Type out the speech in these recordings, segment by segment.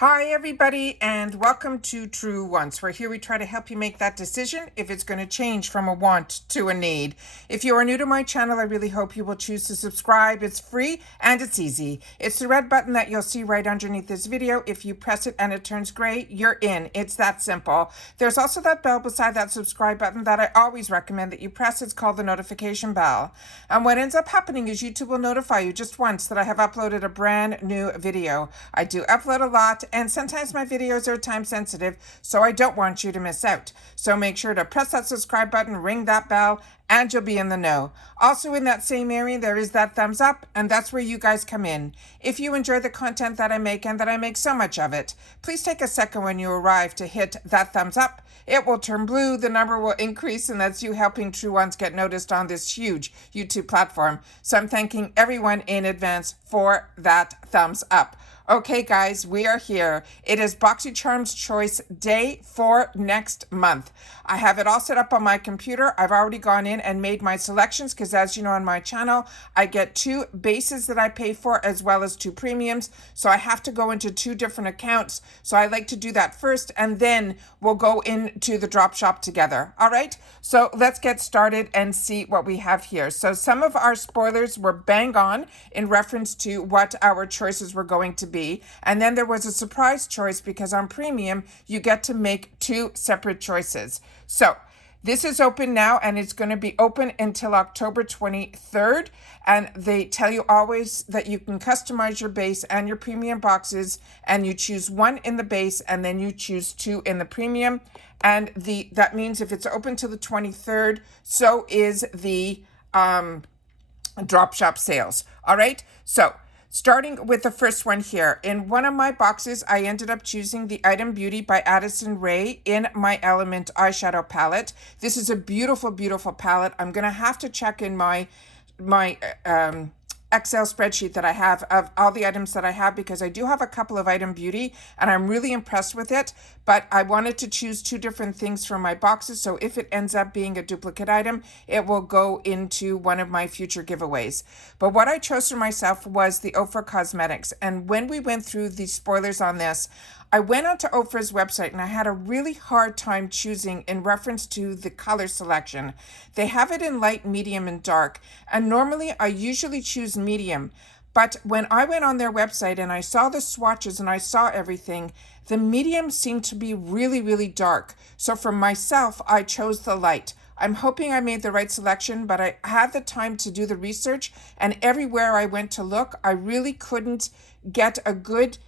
Hi, everybody, and welcome to True Wants, where here we try to help you make that decision if it's going to change from a want to a need. If you are new to my channel, I really hope you will choose to subscribe. It's free and it's easy. It's the red button that you'll see right underneath this video. If you press it and it turns gray, you're in. It's that simple. There's also that bell beside that subscribe button that I always recommend that you press. It's called the notification bell. And what ends up happening is YouTube will notify you just once that I have uploaded a brand new video. I do upload a lot, and sometimes my videos are time sensitive, so I don't want you to miss out. So make sure to press that subscribe button, ring that bell, and you'll be in the know. Also in that same area, there is that thumbs up, and that's where you guys come in. If you enjoy the content that I make, and that I make so much of it, please take a second when you arrive to hit that thumbs up. It will turn blue, the number will increase, and that's you helping True Ones get noticed on this huge YouTube platform. So I'm thanking everyone in advance for that thumbs up. Okay, guys, we are here. It is Boxycharm's Choice Day for next month. I have it all set up on my computer. I've already gone in and made my selections because, as you know, on my channel, I get 2 bases that I pay for as well as 2 premiums. So I have to go into 2 different accounts. So I like to do that first, and then we'll go into the drop shop together. All right, so let's get started and see what we have here. So some of our spoilers were bang on in reference to what our choices were going to be. And then there was a surprise choice because on premium, you get to make 2 separate choices. So this is open now, and it's going to be open until October 23rd. And they tell you always that you can customize your base and your premium boxes, and you choose 1 in the base and then you choose 2 in the premium. And that means if it's open till the 23rd, so is the drop shop sales. All right, so starting with the first one here. In one of my boxes, I ended up choosing the Item Beauty by Addison Rae in my Element eyeshadow palette. This is a beautiful, beautiful palette. I'm going to have to check in my Excel spreadsheet that I have of all the items that I have, because I do have a couple of Item Beauty and I'm really impressed with it, but I wanted to choose 2 different things from my boxes. So if it ends up being a duplicate item, it will go into one of my future giveaways. But what I chose for myself was the Ofra Cosmetics. And when we went through the spoilers on this, I went onto Ofra's website and I had a really hard time choosing in reference to the color selection. They have it in light, medium, and dark. And normally I usually choose medium. But when I went on their website and I saw the swatches and I saw everything, the medium seemed to be really, really dark. So for myself, I chose the light. I'm hoping I made the right selection, but I had the time to do the research, and everywhere I went to look, I really couldn't get a good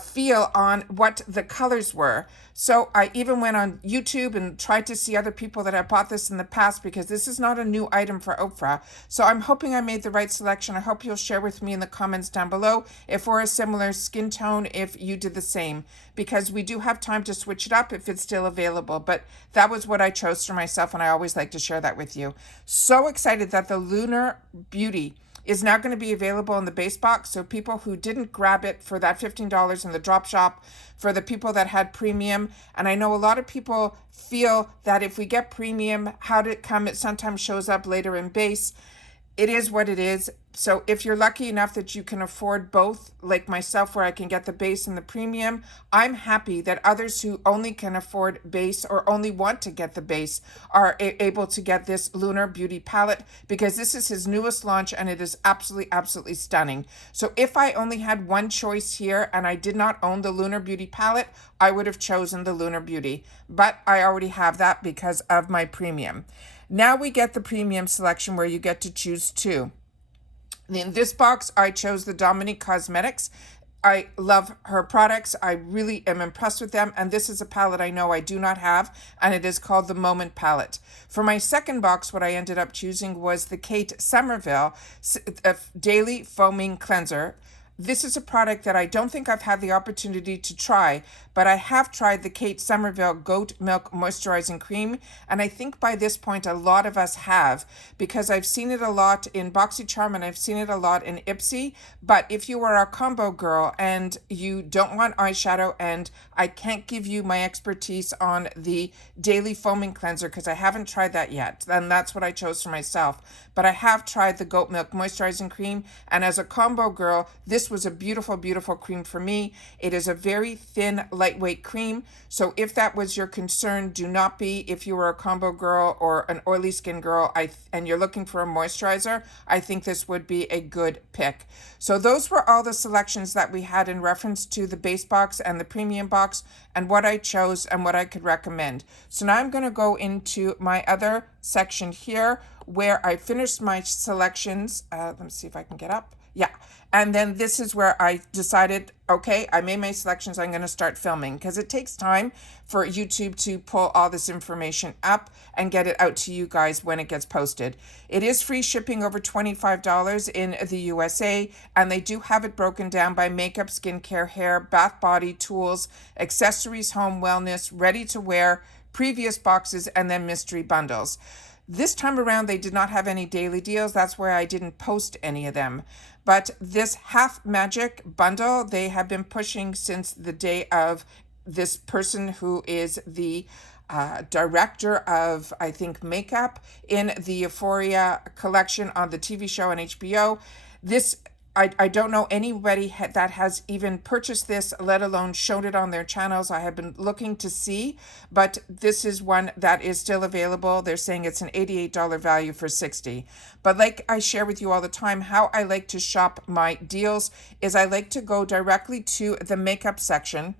feel on what the colors were. So I even went on YouTube and tried to see other people that have bought this in the past, because this is not a new item for Ofra. So I'm hoping I made the right selection. I hope you'll share with me in the comments down below if we're a similar skin tone, if you did the same, because we do have time to switch it up if it's still available. But that was what I chose for myself, and I always like to share that with you. So excited that the Lunar Beauty is now going to be available in the base box. So people who didn't grab it for that $15 in the drop shop, for the people that had premium, and I know a lot of people feel that if we get premium, how did it come? It sometimes shows up later in base. It is what it is. So if you're lucky enough that you can afford both, like myself, where I can get the base and the premium, I'm happy that others who only can afford base or only want to get the base are able to get this Lunar Beauty palette, because this is his newest launch and it is absolutely, absolutely stunning. So if I only had one choice here and I did not own the Lunar Beauty palette, I would have chosen the Lunar Beauty, but I already have that because of my premium. Now we get the premium selection where you get to choose 2. In this box, I chose the Dominique Cosmetics. I love her products. I really am impressed with them. And this is a palette I know I do not have, and it is called the Moment palette. For my second box, what I ended up choosing was the Kate Somerville Daily Foaming Cleanser. This is a product that I don't think I've had the opportunity to try, but I have tried the Kate Somerville Goat Milk Moisturizing Cream, and I think by this point a lot of us have, because I've seen it a lot in Boxycharm and I've seen it a lot in Ipsy. But if you are a combo girl and you don't want eyeshadow, and I can't give you my expertise on the Daily Foaming Cleanser because I haven't tried that yet, then that's what I chose for myself. But I have tried the Goat Milk Moisturizing Cream, and as a combo girl, this this was a beautiful, beautiful cream for me. It is a very thin, lightweight cream. So if that was your concern, do not be. If you were a combo girl or an oily skin girl and you're looking for a moisturizer, I think this would be a good pick. So those were all the selections that we had in reference to the base box and the premium box and what I chose and what I could recommend. So now I'm going to go into my other section here where I finished my selections. Let me see if I can get up. Yeah. And then this is where I decided, okay, I made my selections. I'm going to start filming because it takes time for YouTube to pull all this information up and get it out to you guys when it gets posted. It is free shipping over $25 in the USA, and they do have it broken down by makeup, skincare, hair, bath, body, tools, accessories, home, wellness, ready to wear, previous boxes, and then mystery bundles. This time around, they did not have any daily deals. That's why I didn't post any of them. But this Half Magic bundle, they have been pushing since the day of this person who is the director of, I think, makeup in the Euphoria collection on the TV show on HBO. I don't know anybody that has even purchased this, let alone showed it on their channels. I have been looking to see, but this is one that is still available. They're saying it's an $88 value for $60. But like I share with you all the time, how I like to shop my deals is I like to go directly to the makeup section,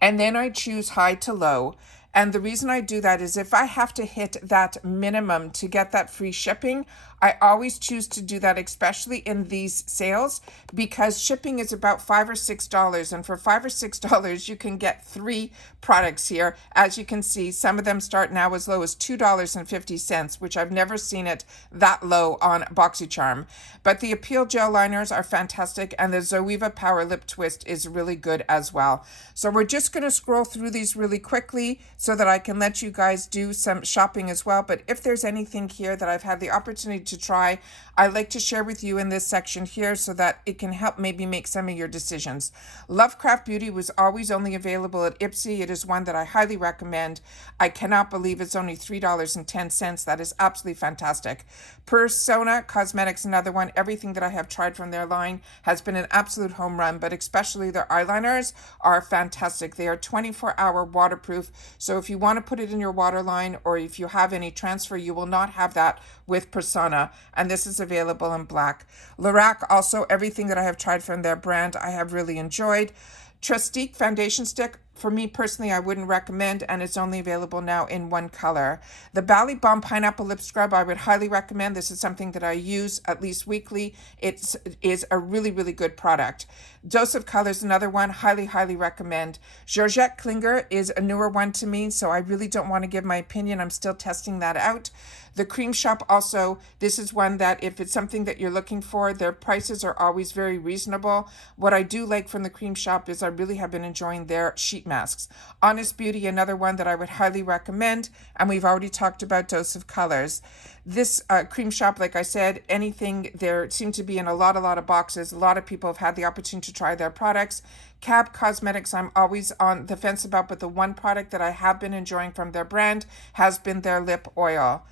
and then I choose high to low. And the reason I do that is if I have to hit that minimum to get that free shipping, I always choose to do that, especially in these sales, because shipping is about $5 or $6. And for $5 or $6, you can get 3 products here. As you can see, some of them start now as low as $2.50, which I've never seen it that low on Boxycharm. But the Appeal gel liners are fantastic, and the Zoeva Power Lip Twist is really good as well. So we're just going to scroll through these really quickly so that I can let you guys do some shopping as well. But if there's anything here that I've had the opportunity to try, I like to share with you in this section here so that it can help maybe make some of your decisions. Lovecraft Beauty was always only available at Ipsy. It is one that I highly recommend. I cannot believe it's only $3.10. That is absolutely fantastic. Persona Cosmetics, another one. Everything that I have tried from their line has been an absolute home run, but especially their eyeliners are fantastic. They are 24-hour waterproof. So if you want to put it in your waterline or if you have any transfer, you will not have that with Persona. And this is available in black. Lorac, also everything that I have tried from their brand, I have really enjoyed. Trustique foundation stick, for me personally, I wouldn't recommend, and it's only available now in one color. The Bali Balm Pineapple Lip Scrub, I would highly recommend. This is something that I use at least weekly. It is a really, really good product. Dose of Colors, another one, highly, highly recommend. Georgette Klinger is a newer one to me, so I really don't want to give my opinion. I'm still testing that out. The Cream Shop also, this is one that if it's something that you're looking for, their prices are always very reasonable. What I do like from the Cream Shop is I really have been enjoying their sheet masks. Honest Beauty, another one that I would highly recommend, and we've already talked about Dose of Colors. This Cream Shop, like I said, anything, there seem to be in a lot of boxes. A lot of people have had the opportunity to try their products. Cab Cosmetics, I'm always on the fence about, but the one product that I have been enjoying from their brand has been their lip oil.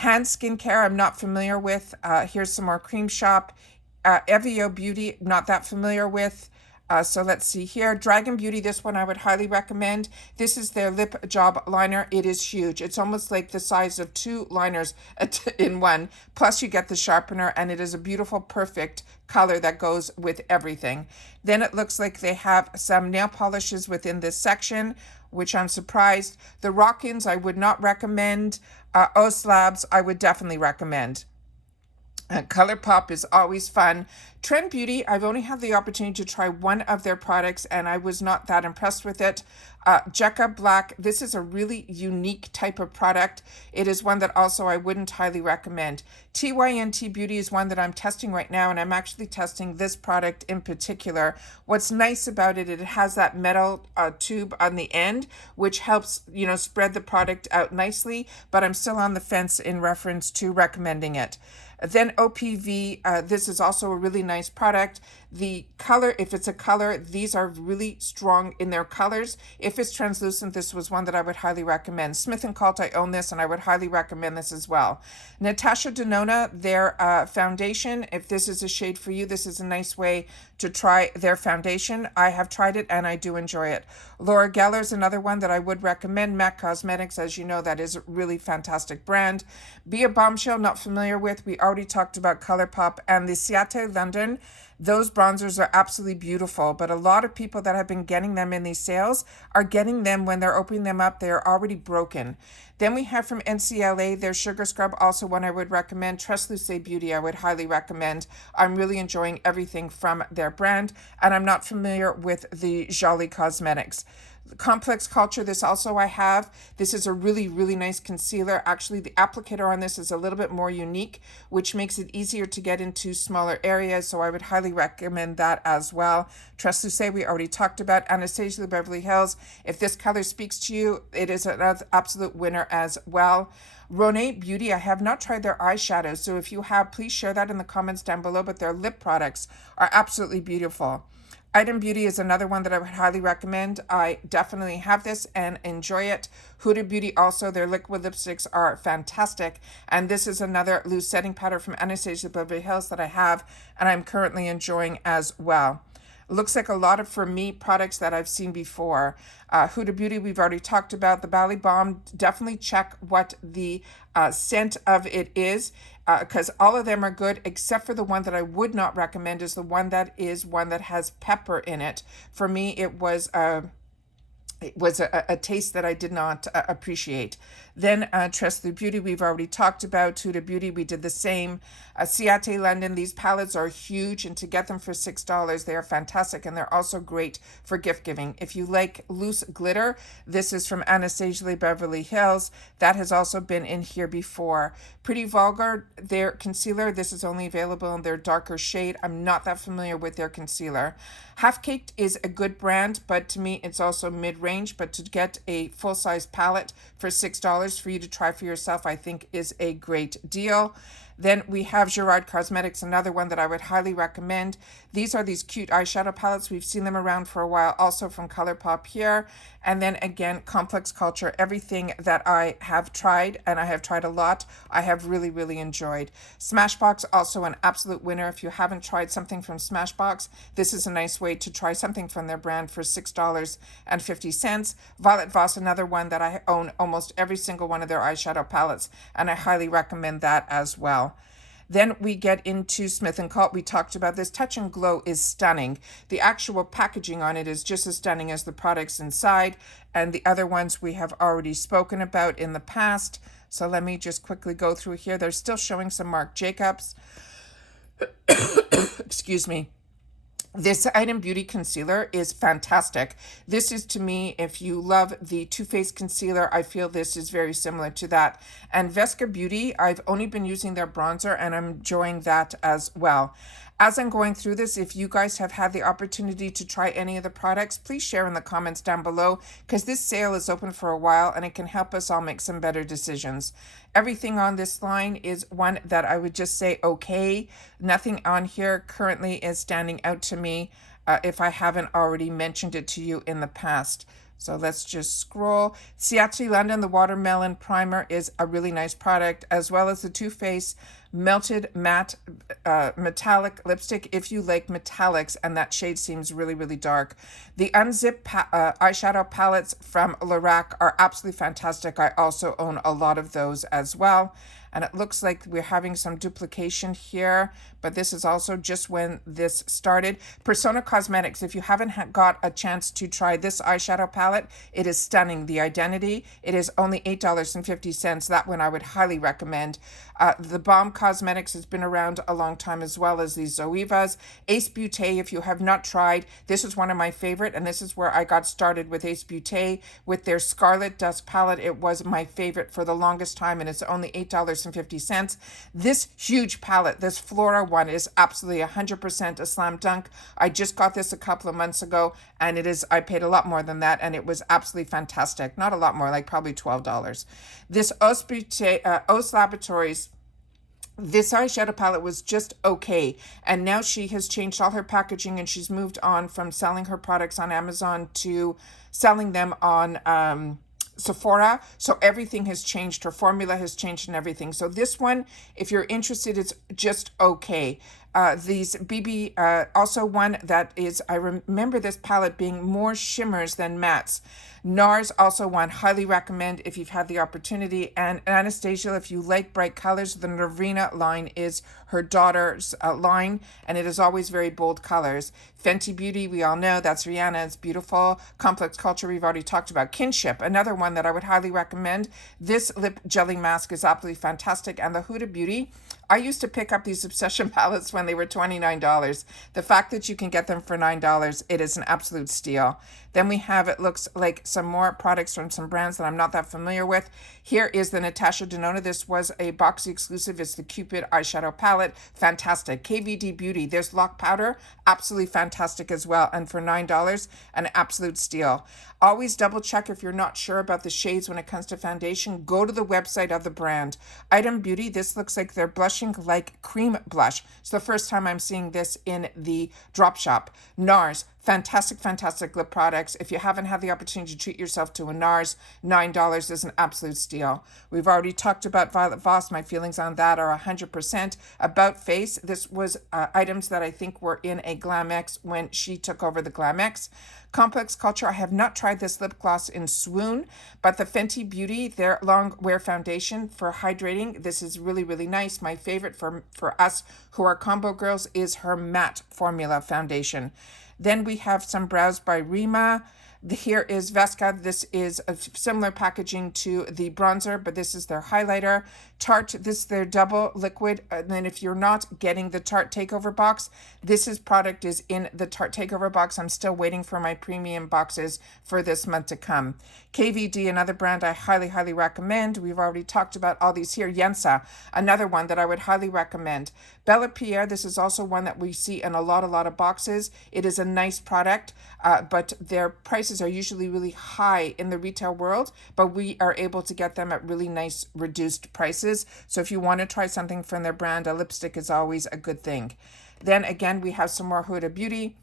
Hand Skincare, I'm not familiar with. Here's some more Cream Shop. Evio Beauty, not that familiar with. So let's see here. Dragon Beauty, this one I would highly recommend. This is their lip job liner. It is huge. It's almost like the size of 2 liners in one. Plus you get the sharpener, and it is a beautiful, perfect color that goes with everything. Then it looks like they have some nail polishes within this section, which I'm surprised. The Rockins I would not recommend. Oslabs I would definitely recommend. ColourPop is always fun. Trend Beauty, I've only had the opportunity to try one of their products and I was not that impressed with it. Jekka Black, this is a really unique type of product. It is one that also I wouldn't highly recommend. TYNT Beauty is one that I'm testing right now, and I'm actually testing this product in particular. What's nice about it, it has that metal tube on the end, which helps, spread the product out nicely, but I'm still on the fence in reference to recommending it. Then OPV, this is also a really nice product. The color, if it's a color, these are really strong in their colors. If it's translucent, this was one that I would highly recommend. Smith & Colt, I own this and I would highly recommend this as well. Natasha Denona, their foundation, if this is a shade for you, this is a nice way to try their foundation. I have tried it and I do enjoy it. Laura Geller's another one that I would recommend. MAC Cosmetics, as you know, that is a really fantastic brand. Be a Bombshell, not familiar with. We already talked about ColourPop and the Ciate London. Those bronzers are absolutely beautiful, but a lot of people that have been getting them in these sales are getting them when they're opening them up. They're already broken. Then we have from NCLA, their Sugar Scrub, also one I would recommend. Translucent Beauty, I would highly recommend. I'm really enjoying everything from their brand, and I'm not familiar with the Jolly Cosmetics. Complex Culture, this also I have. This is a really, really nice concealer. Actually, the applicator on this is a little bit more unique, which makes it easier to get into smaller areas, so I would highly recommend that as well. Translucent, we already talked about. Anastasia Beverly Hills, if this color speaks to you, it is an absolute winner as well. Ronay Beauty, I have not tried their eyeshadows, so if you have, please share that in the comments down below, but their lip products are absolutely beautiful. Item Beauty is another one that I would highly recommend. I definitely have this and enjoy it. Huda Beauty also, their liquid lipsticks are fantastic. And this is another loose setting powder from Anastasia Beverly Hills that I have and I'm currently enjoying as well. Looks like a lot of, for me, products that I've seen before. Huda Beauty, we've already talked about. The Bali Balm, definitely check what the scent of it is, because all of them are good, except for the one that I would not recommend is the one that has pepper in it. For me, it was a taste that I did not appreciate. Then Trust the Beauty, we've already talked about. Huda Beauty, we did the same. Ciate London, these palettes are huge, and to get them for $6, they are fantastic, and they're also great for gift giving. If you like loose glitter, this is from Anastasia Beverly Hills. That has also been in here before. Pretty Vulgar, their concealer, this is only available in their darker shade. I'm not that familiar with their concealer. Half Caked is a good brand, but to me, it's also mid-range. But to get a full-size palette for $6 for you to try for yourself, I think is a great deal. Then we have Gerard Cosmetics, another one that I would highly recommend. These are these cute eyeshadow palettes. We've seen them around for a while, also from ColourPop here. And then again, Complex Culture, everything that I have tried, and I have tried a lot, I have really, really enjoyed. Smashbox, also an absolute winner. If you haven't tried something from Smashbox, this is a nice way to try something from their brand for $6.50. Violet Voss, another one that I own almost every single one of their eyeshadow palettes, and I highly recommend that as well. Then we get into Smith & Colt. We talked about this. Touch and Glow is stunning. The actual packaging on it is just as stunning as the products inside. And the other ones we have already spoken about in the past. So let me just quickly go through here. They're still showing some Marc Jacobs. Excuse me. This Item Beauty concealer is fantastic. This is, to me, if you love the Too Faced concealer, I feel this is very similar to that. And Vesca Beauty, I've only been using their bronzer and I'm enjoying that as well. As I'm going through this, if you guys have had the opportunity to try any of the products, please share in the comments down below, because this sale is open for a while and it can help us all make some better decisions. Everything on this line is one that I would just say okay. Nothing on here currently is standing out to me if I haven't already mentioned it to you in the past. So let's just scroll. Ciate London, the Watermelon Primer is a really nice product, as well as the Too Faced Melted Matte Metallic Lipstick, if you like metallics, and that shade seems really, really dark. The Unzipped eyeshadow palettes from Lorac are absolutely fantastic. I also own a lot of those as well. And it looks like we're having some duplication here, but this is also just when this started. Persona Cosmetics, if you haven't got a chance to try this eyeshadow palette, it is stunning. The Identity, it is only $8.50. That one I would highly recommend. The Balm Cosmetics has been around a long time, as well as these Zoevas. Ace Beauté, if you have not tried, this is one of my favorite, and this is where I got started with Ace Beauté. With their Scarlet Dust palette, it was my favorite for the longest time, and it's only $8.50. This huge palette, this Flora one, is absolutely 100% a slam dunk. I just got this a couple of months ago, and I paid a lot more than that, and it was absolutely fantastic. Not a lot more, like probably $12. This Os Laboratories This eyeshadow palette was just okay. And now she has changed all her packaging and she's moved on from selling her products on Amazon to selling them on Sephora. So everything has changed. Her formula has changed and everything. So this one, if you're interested, it's just okay. These BB, also one that is, I remember this palette being more shimmers than mattes. NARS also one, highly recommend if you've had the opportunity. And Anastasia, if you like bright colors, the Nervina line is her daughter's line, and it is always very bold colors. Fenty Beauty, we all know that's Rihanna, it's beautiful. Complex Culture, we've already talked about. Kinship, another one that I would highly recommend. This lip jelly mask is absolutely fantastic. And the Huda Beauty, I used to pick up these Obsession palettes when they were $29. The fact that you can get them for $9, it is an absolute steal. Then we have, it looks like some more products from some brands that I'm not that familiar with. Here is the Natasha Denona. This was a Boxy exclusive. It's the Cupid eyeshadow palette. Fantastic. KVD Beauty. There's Lock Powder. Absolutely fantastic as well. And for $9, an absolute steal. Always double check if you're not sure about the shades when it comes to foundation. Go to the website of the brand. Item Beauty. This looks like they're blushing like cream blush. It's the first time I'm seeing this in the drop shop. NARS. Fantastic, fantastic lip products. If you haven't had the opportunity to treat yourself to a NARS, $9 is an absolute steal. We've already talked about Violet Voss. My feelings on that are 100%. About Face, this was items that I think were in a Glamex when she took over the Glamex. Complex Culture, I have not tried this lip gloss in Swoon, but the Fenty Beauty, their long wear foundation for hydrating, this is really, really nice. My favorite for us who are combo girls is her matte formula foundation. Then we have some brows by Rima. Here is Vesca. This is a similar packaging to the bronzer, but this is their highlighter. Tarte, this is their double liquid. And then if you're not getting the Tarte Takeover box, product is in the Tarte Takeover box. I'm still waiting for my premium boxes for this month to come. KVD, another brand I highly, highly recommend. We've already talked about all these here. Yensa, another one that I would highly recommend. Bella Pierre, this is also one that we see in a lot of boxes. It is a nice product, but their prices are usually really high in the retail world, but we are able to get them at really nice reduced prices. So if you want to try something from their brand, a lipstick is always a good thing. Then again, we have some more Huda Beauty.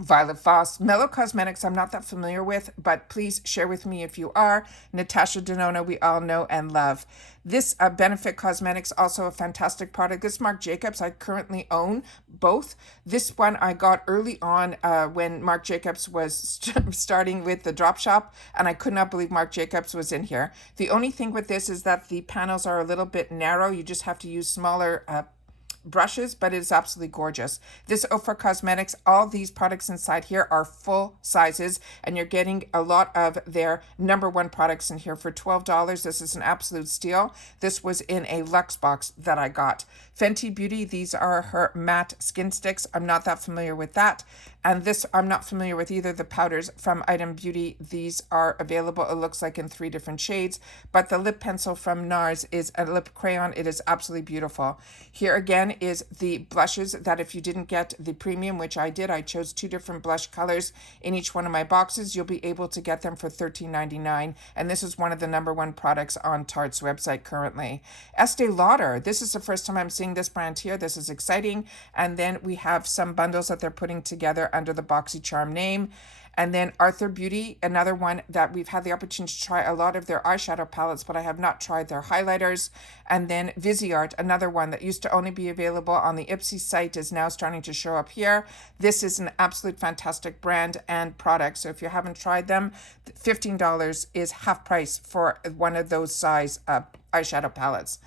Violet Voss. Mellow Cosmetics, I'm not that familiar with, but please share with me if you are. Natasha Denona, we all know and love. This Benefit Cosmetics, also a fantastic product. This Marc Jacobs, I currently own both. This one I got early on when Marc Jacobs was starting with the drop shop, and I could not believe Marc Jacobs was in here. The only thing with this is that the panels are a little bit narrow. You just have to use smaller brushes, but it's absolutely gorgeous. This Ofra Cosmetics, all these products inside here are full sizes, and you're getting a lot of their number one products in here for $12. This is an absolute steal. This was in a Luxe box that I got. Fenty Beauty, these are her matte skin sticks. I'm not that familiar with that. And this, I'm not familiar with either the powders from Item Beauty. These are available, it looks like, in 3 different shades. But the lip pencil from NARS is a lip crayon. It is absolutely beautiful. Here again is the blushes that if you didn't get the premium, which I did, I chose 2 different blush colors in each one of my boxes. You'll be able to get them for $13.99. And this is one of the number one products on Tarte's website currently. Estee Lauder, this is the first time I'm seeing this brand here. This is exciting. And then we have some bundles that they're putting together under the Boxycharm name. And then Arthur Beauty, another one that we've had the opportunity to try a lot of their eyeshadow palettes, but I have not tried their highlighters. And then Viseart, another one that used to only be available on the Ipsy site, is now starting to show up here. This is an absolute fantastic brand and product. So if you haven't tried them, $15 is half price for one of those size eyeshadow palettes.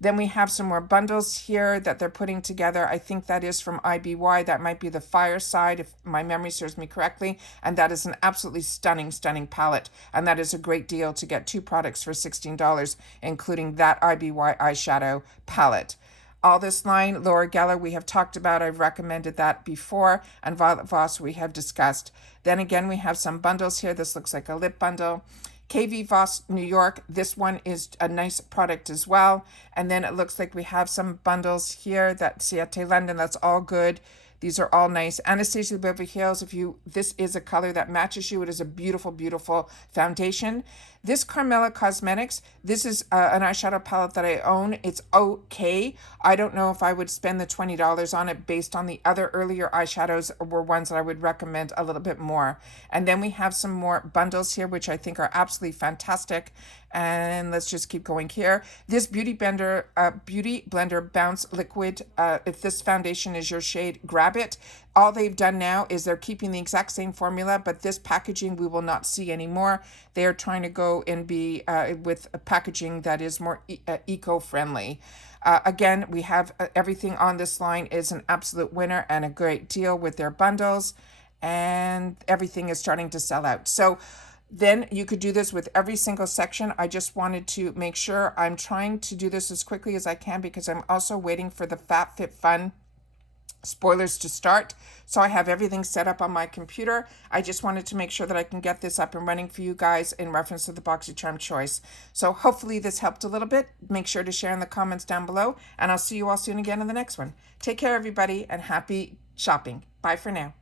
Then we have some more bundles here that they're putting together. I think that is from IBY. That might be the Fireside, if my memory serves me correctly. And that is an absolutely stunning, stunning palette. And that is a great deal to get 2 products for $16, including that IBY eyeshadow palette. All this line, Laura Geller, we have talked about. I've recommended that before. And Violet Voss, we have discussed. Then again, we have some bundles here. This looks like a lip bundle. KV Voss New York, this one is a nice product as well. And then it looks like we have some bundles here that Ciate London, that's all good. These are all nice. Anastasia Beverly Hills, this is a color that matches you. It is a beautiful, beautiful foundation. This Carmela Cosmetics, this is an eyeshadow palette that I own. It's okay. I don't know if I would spend the $20 on it based on the other earlier eyeshadows were ones that I would recommend a little bit more. And then we have some more bundles here, which I think are absolutely fantastic. And let's just keep going here. This Beauty Blender Bounce Liquid, if this foundation is your shade, grab it. All they've done now is they're keeping the exact same formula, but this packaging we will not see anymore. They are trying to go and be with a packaging that is more eco-friendly. Again, we have everything on this line is an absolute winner and a great deal with their bundles, and everything is starting to sell out. So then you could do this with every single section. I just wanted to make sure I'm trying to do this as quickly as I can because I'm also waiting for the FabFitFun spoilers to start. So I have everything set up on my computer. I just wanted to make sure that I can get this up and running for you guys in reference to the Boxycharm choice. So hopefully this helped a little bit. Make sure to share in the comments down below, and I'll see you all soon again in the next one. Take care, everybody, and happy shopping. Bye for now.